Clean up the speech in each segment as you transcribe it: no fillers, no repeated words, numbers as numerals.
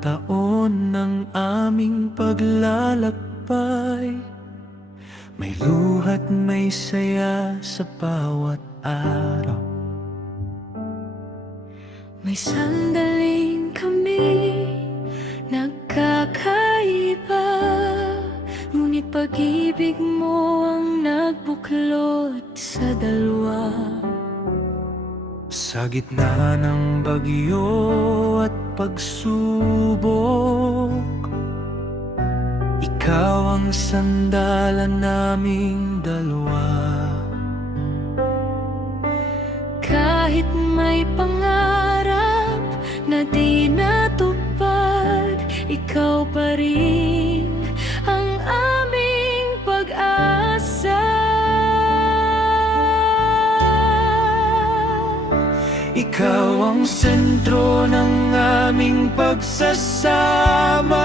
taon ng aming paglalakbay, may luha't may saya sa bawat araw. May sandaling kami nagkakaiba, ngunit pag-ibig mo ang nagbuklod sa dalawa. Sa gitna ng bagyo at pagsubok, ikaw ang sandalan naming dalawa. Kahit may pangarap na di natupad, ikaw pa rin ang aming pag-asa. Ikaw ang sentro ng aming pagsasama.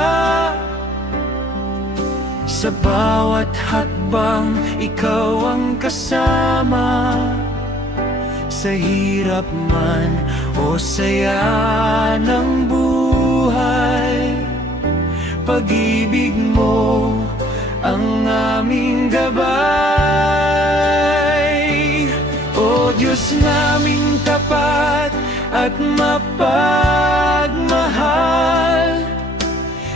Sa bawat hakbang, ikaw ang kasama. Sa hirap man o saya ng buhay, pag-ibig mo ang aming gabay. O Diyos naming tapat at mapagmahal,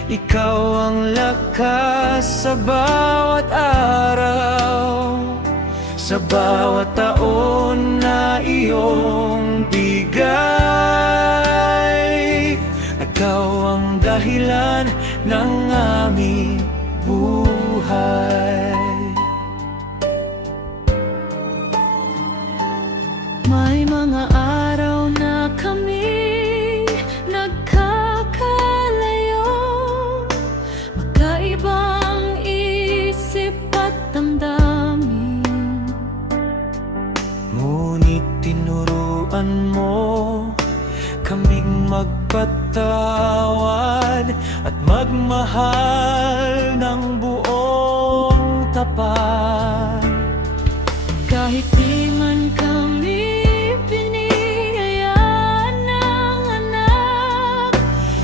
ikaw ang lakas sa bawat araw, sa bawat taon na iyong bigay. Ikaw ang dahilan ng aming buhay. May mga araw na kami nagkakalayo, magkaibang isip at damdamin, ngunit tinuruan mo kaming magpatawad at magmahal ng buong tapat. kahit di man kami biniyayaan ng anak,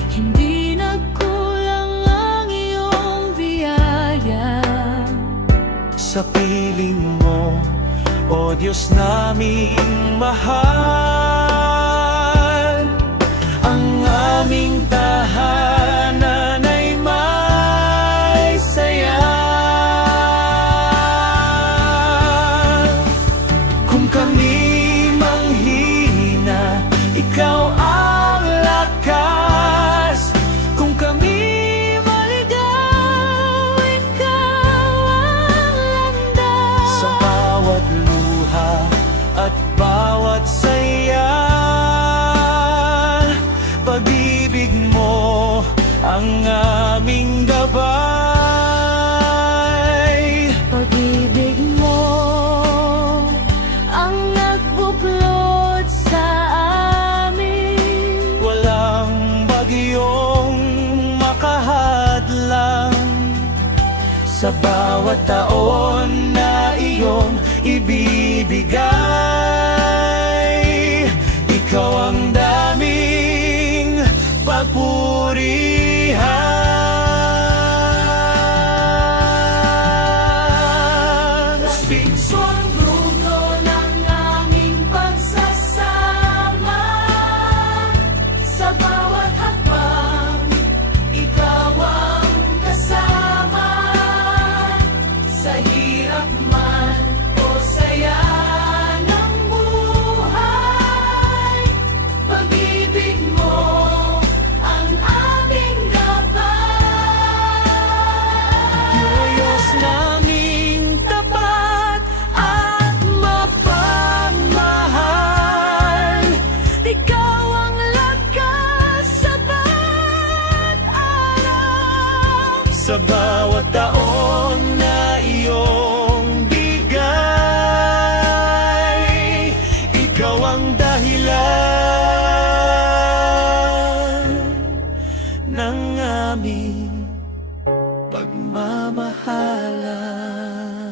hindi nagkulang ang iyong biyaya. Sa piling mo, o Diyos naming mahal, ang aming tahanan ay may saya. Kung kami manghihina, ikaw ang lakas. Kung kami maligaw, ikaw ang landas. Sa bawat luha at bawat saya, pag-ibig mo ang aming gabay. Pag-ibig mo ang nagbuklod sa amin, Walang bagyong makahadlang sa bawat taon na iyong ibibigay. Ikaw ang daming papurihan. Spinso ang grupo ng aming pagsasama. Sa bawat hakbang, ikaw ang kasama. Sa hirap man o saya ng buhay, pag-ibig mo ang aming gabay. Diyos naming tapat at mapagmahal, Ikaw ang lakas sa bawat araw, sa bawat taon na iyong bigay. Ikaw ang dahilan ng aming pagmamahalan.